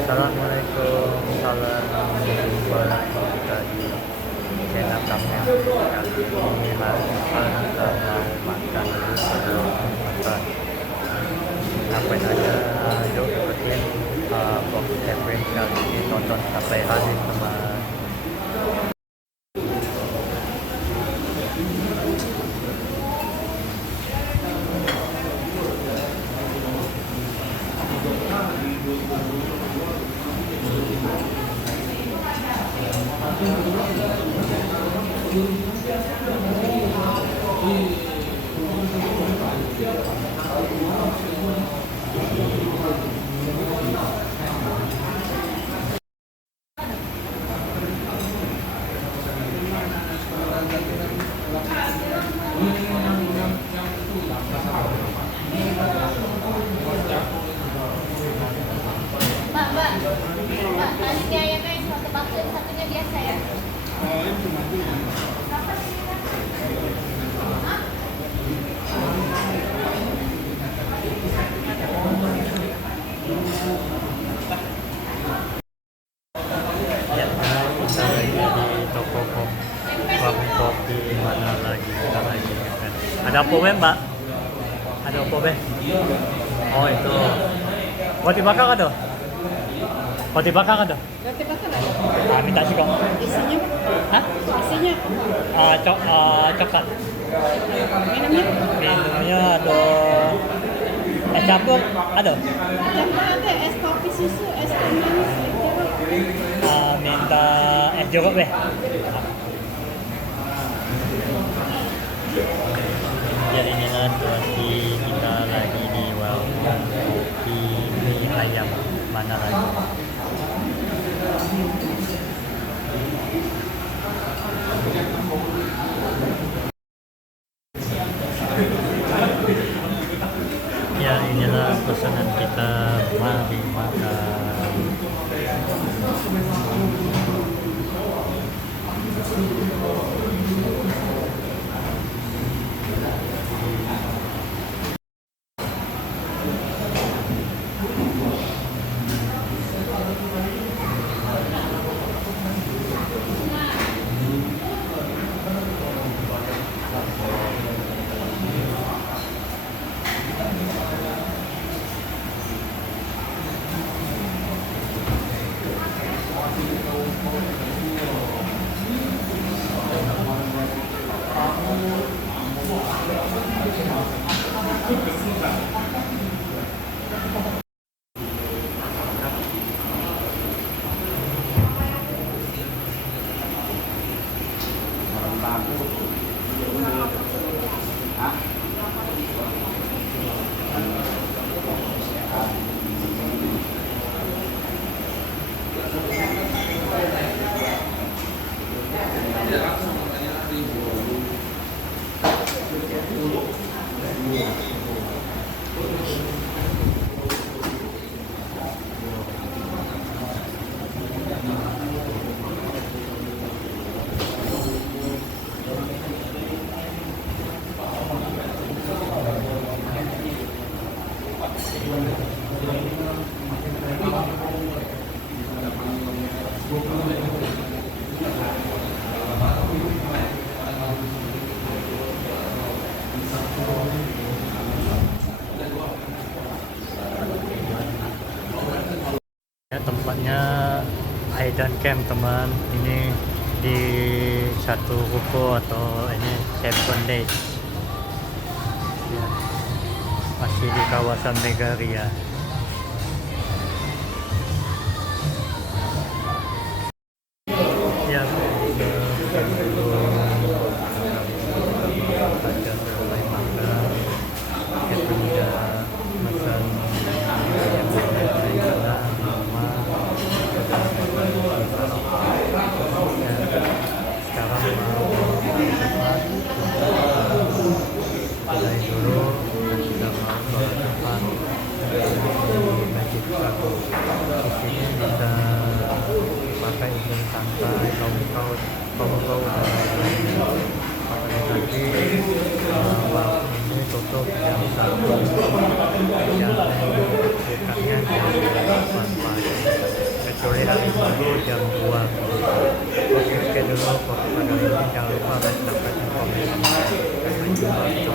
Assalamualaikum, salam jumpa lagi di channel kami. Kali ini kita mau makan dulu sebelum makan. Ngapain aja, yuk ikutin vlog Kevin kali ini, tonton sampai habis teman. Mbak, nanti ayamnya satu bakso, satunya biasa ya. Ya, kita lagi di toko warung kopi mana lagi kita lagi kan. Ada apa be mbak? Ada apa be? Oh itu roti bakar ada? Roti bakar ada? Roti bakar ada. Minta sih kok. Isinya apa? Hah? Isinya apa? Coklat. Minumnya? Minumnya ada es campur ada? Campur ada es kopi susu, es teh manis, es jeruk. Minta es jeruk be. Ya inilah situasi kita lagi di warung kopi mie ayam mana lagi. Ya inilah pesanan kita, mari makan. Ya, tempatnya Hidden Camp teman, ini di satu ruko atau ini 7 Days ya, masih di kawasan Megaria. Ya, ada mulai makan, kita udah makan ayam dari sana di rumah. Sekarang mau mulai dulu, sudah mau sholat Jumat di Masjid Sagu. Di sini bisa pakai izin santai, kaum tadi warung ini tutup jam 1, yang bukanya jam 8 pagi. Hai.